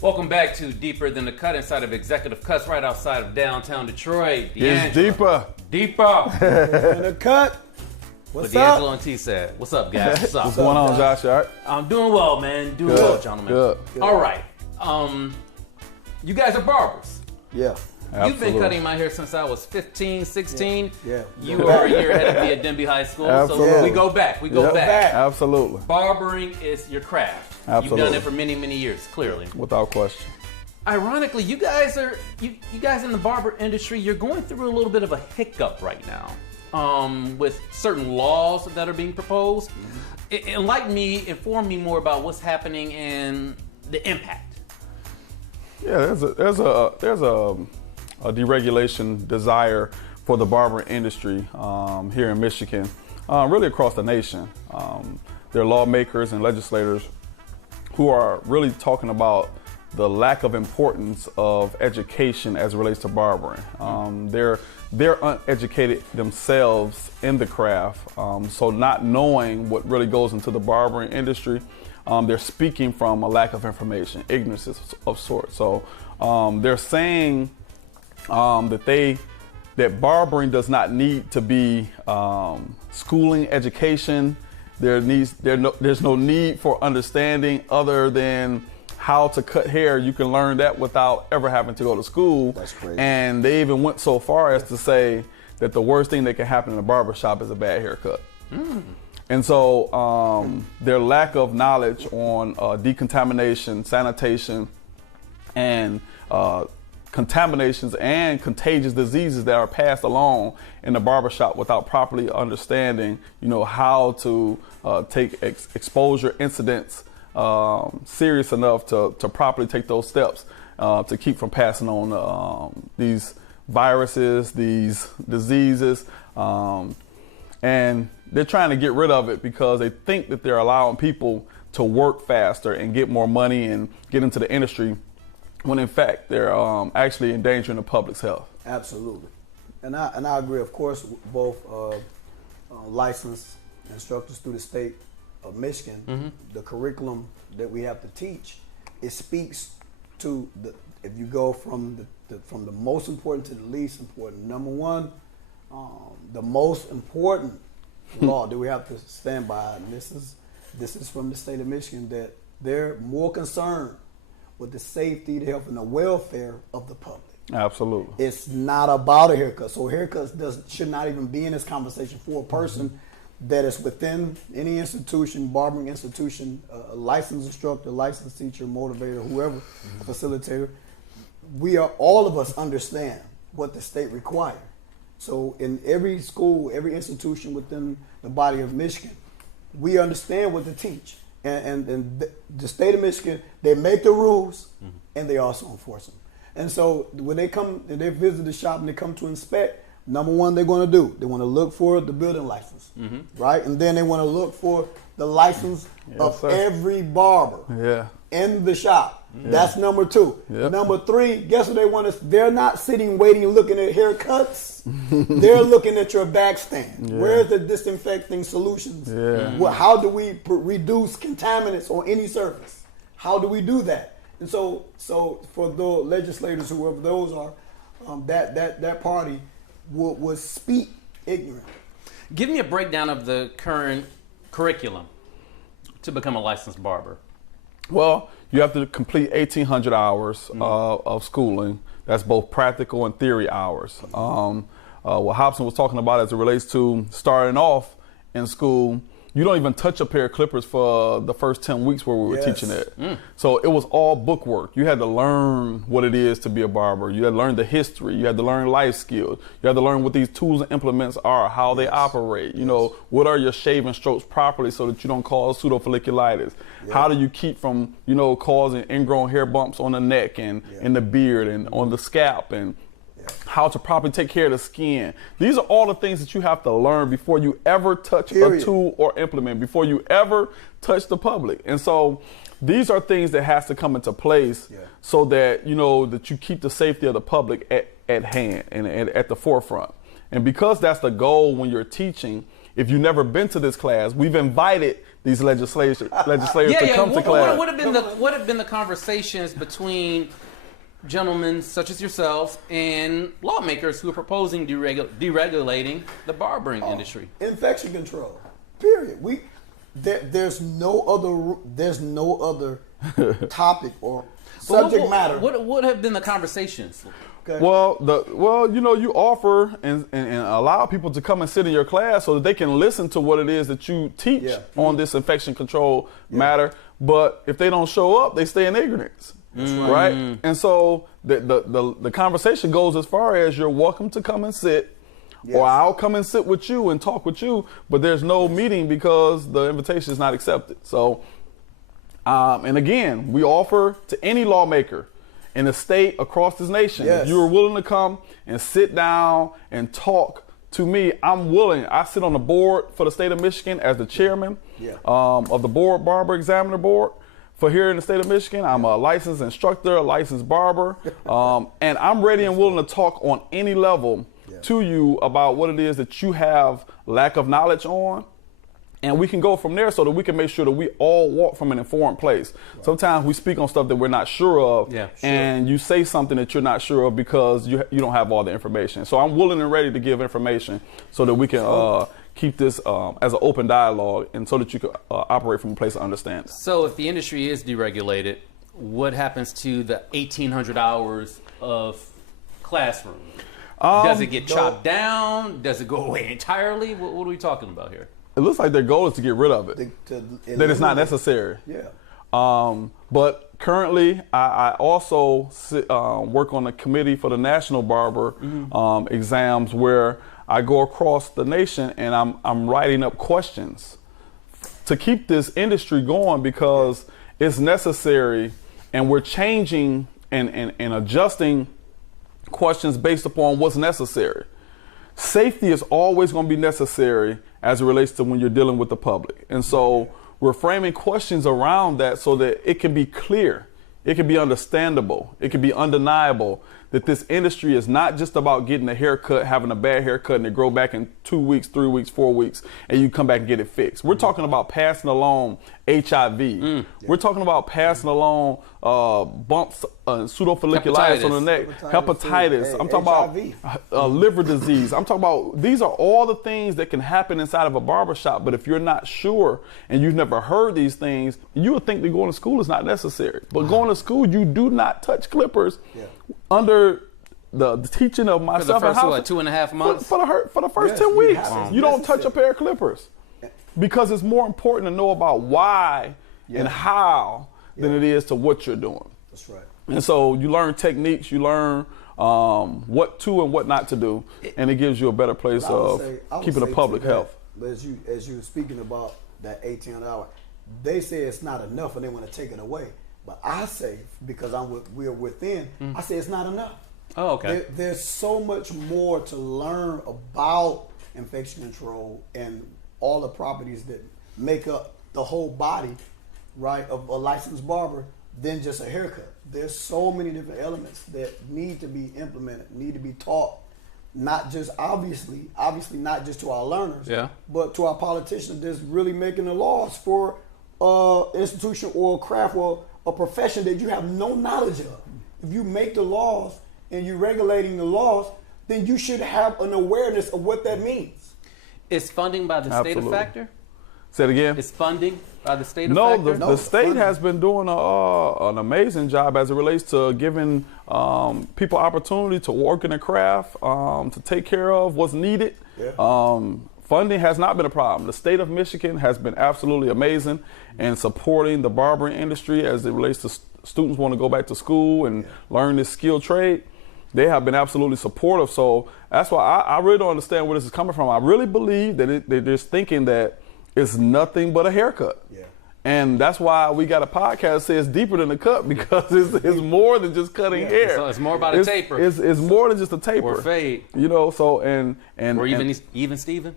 Welcome back to Deeper Than the Cut inside of Executive Cuts right outside of downtown Detroit. It's deeper. Deeper. In the cut. What's What up? D'Angelo and T said. What's up, guys? What's up? What's going on, Josh? All right? I'm doing well, man. Doing well, gentlemen. Good. All right. You guys are barbers. Yeah. You've been cutting my hair since I was 15, 16. Yeah. You were a year ahead of me at Denby High School. Absolutely. So we go back. We go back. Absolutely. Barbering is your craft. Absolutely. You've done it for many, many years, clearly. Without question. Ironically, you guys in the barber industry, you're going through a little bit of a hiccup right now with certain laws that are being proposed. Enlighten me, inform me more about what's happening and the impact. Yeah, there's a deregulation desire for the barber industry here in Michigan, really across the nation. There are lawmakers and legislators who are really talking about the lack of importance of education as it relates to barbering. They're uneducated themselves in the craft, so not knowing what really goes into the barbering industry, they're speaking from a lack of information, ignorance of sorts. So they're saying that barbering does not need to be schooling, education. There's no need for understanding other than how to cut hair. You can learn that without ever having to go to school. That's crazy. And they even went so far as to say that the worst thing that can happen in a barber shop is a bad haircut. And so their lack of knowledge on decontamination, sanitation, and contaminations and contagious diseases that are passed along in the barbershop without properly understanding, how to take exposure incidents serious enough to properly take those steps to keep from passing on these viruses, these diseases, and they're trying to get rid of it because they think that they're allowing people to work faster and get more money and get into the industry, when in fact they're actually endangering the public's health. Absolutely. And I agree, of course, both licensed instructors through the state of Michigan, the curriculum that we have to teach, it speaks to if you go from the most important to the least important. Number one, the most important law that we have to stand by, and this is from the state of Michigan, that they're more concerned with the safety, the health, and the welfare of the public. Absolutely. It's not about a haircut. So haircuts should not even be in this conversation for a person that is within any institution, barbering institution, a licensed instructor, licensed teacher, motivator, whoever, facilitator. All of us understand what the state requires. So in every school, every institution within the body of Michigan, we understand what to teach. And the state of Michigan, they make the rules and they also enforce them. And so when they visit the shop and they come to inspect, number one they want to look for the building license, right? And then they want to look for the license of every barber in the shop. That's number two. Number three, guess what they want to? They're not sitting waiting looking at haircuts. They're looking at your back stand. Where's the disinfecting solutions? How do we reduce contaminants on any surface? How do we do that? And so for the legislators, whoever those are, that party would speak ignorant. Give me a breakdown of the current curriculum to become a licensed barber. Well, you have to complete 1,800 hours of schooling. That's both practical and theory hours. What Hobson was talking about as it relates to starting off in school, you don't even touch a pair of clippers for the first 10 weeks where we were teaching it. So it was all book work. You had to learn what it is to be a barber. You had to learn the history. You had to learn life skills. You had to learn what these tools and implements are, how they operate. You know, what are your shaving strokes properly so that you don't cause pseudofolliculitis? How do you keep from, causing ingrown hair bumps on the neck and in the beard and on the scalp, and how to properly take care of the skin. These are all the things that you have to learn before you ever touch a tool or implement, before you ever touch the public. And so these are things that has to come into place so that, that you keep the safety of the public at hand and at the forefront. And because that's the goal when you're teaching, if you've never been to this class, we've invited these legislators to come to class. What have been the conversations between gentlemen such as yourselves and lawmakers who are proposing deregulating the barbering industry? Infection control. Period. There's no other topic or subject matter. What have been the conversations? Okay. Well, you offer and allow people to come and sit in your class so that they can listen to what it is that you teach on this infection control matter. But if they don't show up, they stay in ignorance. That's right. And so the conversation goes as far as you're welcome to come and sit, or I'll come and sit with you and talk with you, but there's no meeting because the invitation is not accepted. So, and again, we offer to any lawmaker in the state across this nation, if you are willing to come and sit down and talk to me, I'm willing. I sit on the board for the state of Michigan as the chairman of the board, Barber Examiner Board. For here in the state of Michigan, I'm a licensed instructor, a licensed barber, and I'm ready and willing to talk on any level to you about what it is that you have lack of knowledge on. And we can go from there so that we can make sure that we all walk from an informed place. Right. Sometimes we speak on stuff that we're not sure of, and you say something that you're not sure of because you don't have all the information. So I'm willing and ready to give information so that we can keep this as an open dialogue and so that you can operate from a place of understanding. So if the industry is deregulated, what happens to the 1,800 hours of classroom? Does it get chopped down? Does it go away entirely? What are we talking about here? It looks like their goal is to get rid of it, that it's not necessary. But currently, I also work on a committee for the National Barber exams where I go across the nation and I'm writing up questions to keep this industry going because it's necessary, and we're changing and adjusting questions based upon what's necessary. Safety is always going to be necessary as it relates to when you're dealing with the public. And so we're framing questions around that so that it can be clear, it can be understandable, it can be undeniable that this industry is not just about getting a haircut, having a bad haircut, and it grow back in 2 weeks, 3 weeks, 4 weeks, and you come back and get it fixed. We're talking about passing along HIV. We're talking about passing along bumps, pseudofolliculitis on the neck, hepatitis. I'm talking about liver disease. I'm talking about, these are all the things that can happen inside of a barbershop. But if you're not sure and you've never heard these things, you would think that going to school is not necessary. But going to school, you do not touch clippers under the teaching of myself. For the first, 2.5 months? For the first 10 weeks. You don't touch a pair of clippers. Because it's more important to know about why and how than it is to what you're doing. That's right. And so you learn techniques, you learn what to and what not to do, and it gives you a better place of keeping the public health. But as you were speaking about that 18 hour, they say it's not enough and they want to take it away. But I say, because we're within, I say it's not enough. Oh, okay. There's so much more to learn about infection control and all the properties that make up the whole body, right, of a licensed barber than just a haircut. There's so many different elements that need to be implemented, need to be taught, not just obviously not just to our learners, but to our politicians that's really making the laws for institution or a craft or a profession that you have no knowledge of. If you make the laws and you're regulating the laws, then you should have an awareness of what that means. Is funding by the state a factor? Say it again. Is funding by the state a factor? No, the state has been doing an amazing job as it relates to giving people opportunity to work in a craft, to take care of what's needed. Funding has not been a problem. The state of Michigan has been absolutely amazing in supporting the barbering industry as it relates to students want to go back to school and learn this skilled trade. They have been absolutely supportive. So that's why I really don't understand where this is coming from. I really believe that they're just thinking that it's nothing but a haircut. And that's why we got a podcast that says deeper than the cut, because it's more than just cutting hair. So it's more about a taper. It's more than just a taper. Or fade. You know, so and or even Steven? It's deeper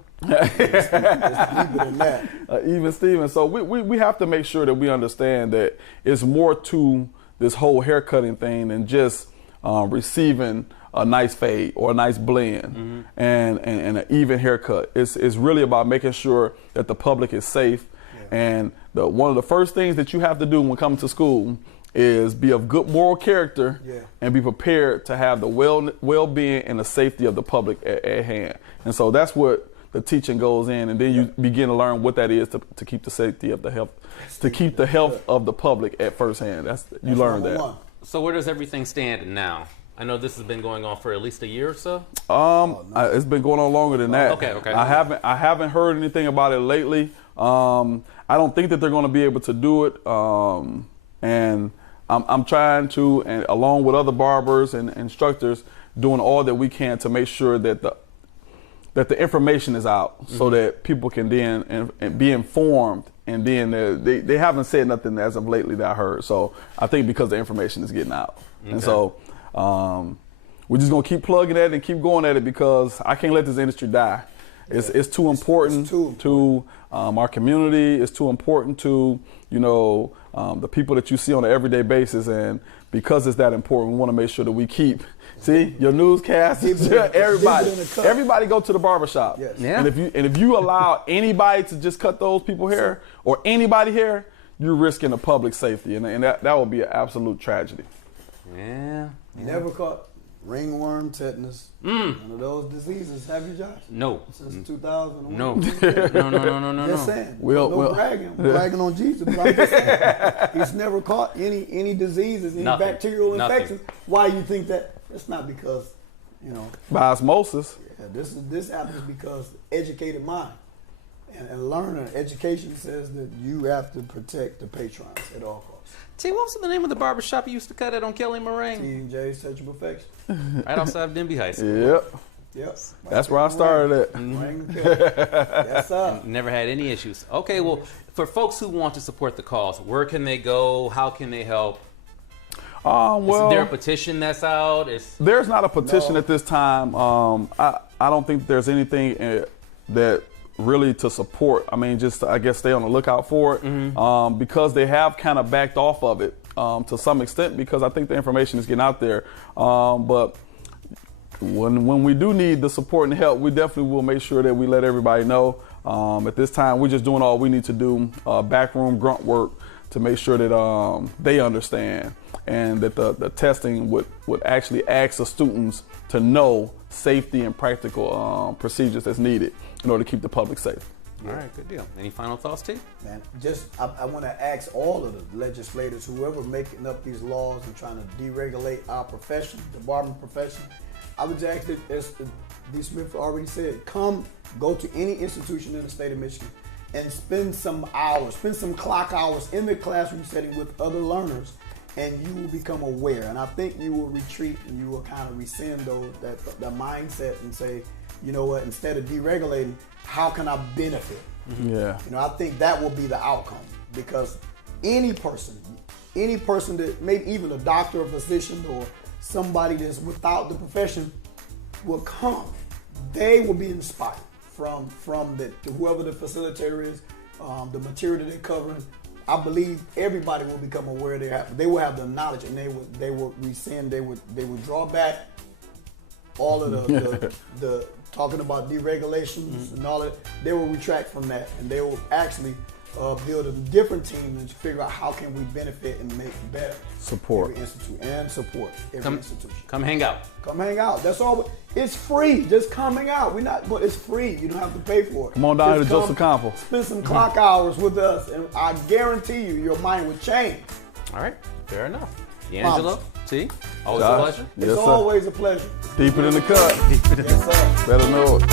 than that. Even Steven. So we have to make sure that we understand that it's more to this whole haircutting thing than just receiving a nice fade or a nice blend and an even haircut. It's really about making sure that the public is safe. And one of the first things that you have to do when coming to school is be of good moral character and be prepared to have the well-being and the safety of the public at hand. And so that's what the teaching goes in, and then you begin to learn what that is to keep the safety of the health, to keep the health of the public at first hand. You learn that. So where does everything stand now? I know this has been going on for at least a year or so. It's been going on longer than that. Okay. I haven't heard anything about it lately. I don't think that they're going to be able to do it. And I'm trying to, and along with other barbers and instructors, doing all that we can to make sure that the information is out so that people can then and be informed. And then they haven't said nothing as of lately that I heard. So I think because the information is getting out. And so we're just going to keep plugging at it and keep going at it because I can't let this industry die. It's too important to our community. It's too important to, the people that you see on an everyday basis. And because it's that important, we want to make sure that we keep, your newscast, everybody go to the barbershop. Yes. Yeah. And if you allow anybody to just cut those people hair or anybody hair, you're risking the public safety. And that would be an absolute tragedy. Yeah. Never caught ringworm, tetanus, one of those diseases, have you, Josh? No. Since 2001? No. No. Just saying. Well, bragging. I'm bragging on Jesus, but I'm just saying. He's never caught any diseases, any bacterial infections. Why do you think that? It's not because, by osmosis. Yeah, this happens because educated mind and learner. Education says that you have to protect the patrons at all costs. T, what was the name of the barbershop you used to cut at on Kelly Moraine? T&J's Touch of Perfection. Right outside of Denby High School. Yep. That's where I started at. Yes, sir. Never had any issues. Okay, well, for folks who want to support the cause, where can they go? How can they help? Is there a petition that's out? There's not a petition at this time. I don't think there's anything that really to support. I mean, just I guess stay on the lookout for it because they have kind of backed off of it to some extent because I think the information is getting out there. But when we do need the support and help, we definitely will make sure that we let everybody know. At this time, we're just doing all we need to do, backroom grunt work to make sure that they understand and that the testing would actually ask the students to know safety and practical procedures that's needed in order to keep the public safe. All right, good deal. Any final thoughts, T? Man, I want to ask all of the legislators, whoever making up these laws and trying to deregulate our profession, the barbering profession, I would just ask that, as D. Smith already said, go to any institution in the state of Michigan and spend some clock hours in the classroom setting with other learners, and you will become aware. And I think you will retreat and you will kind of rescind that mindset and say, you know what, instead of deregulating, how can I benefit? Yeah. I think that will be the outcome because any person that maybe even a doctor or physician or somebody that's without the profession will come. They will be inspired from whoever the facilitator is, the material that they're covering. I believe everybody will become aware they will have the knowledge and they will rescind, they would draw back all of the talking about deregulations and all that. They will retract from that and they will actually build a different team and figure out how can we benefit and make better support every institute and support every institution. Come hang out. Come hang out. That's all. It's free. Just come hang out. It's free. You don't have to pay for it. Come on down here to Joseph Campbell. Spend some clock hours with us, and I guarantee you, your mind will change. All right, fair enough. D'Angelo, T, always a pleasure. It's always a pleasure. Deeper than the cut. Yes, sir. Better know it.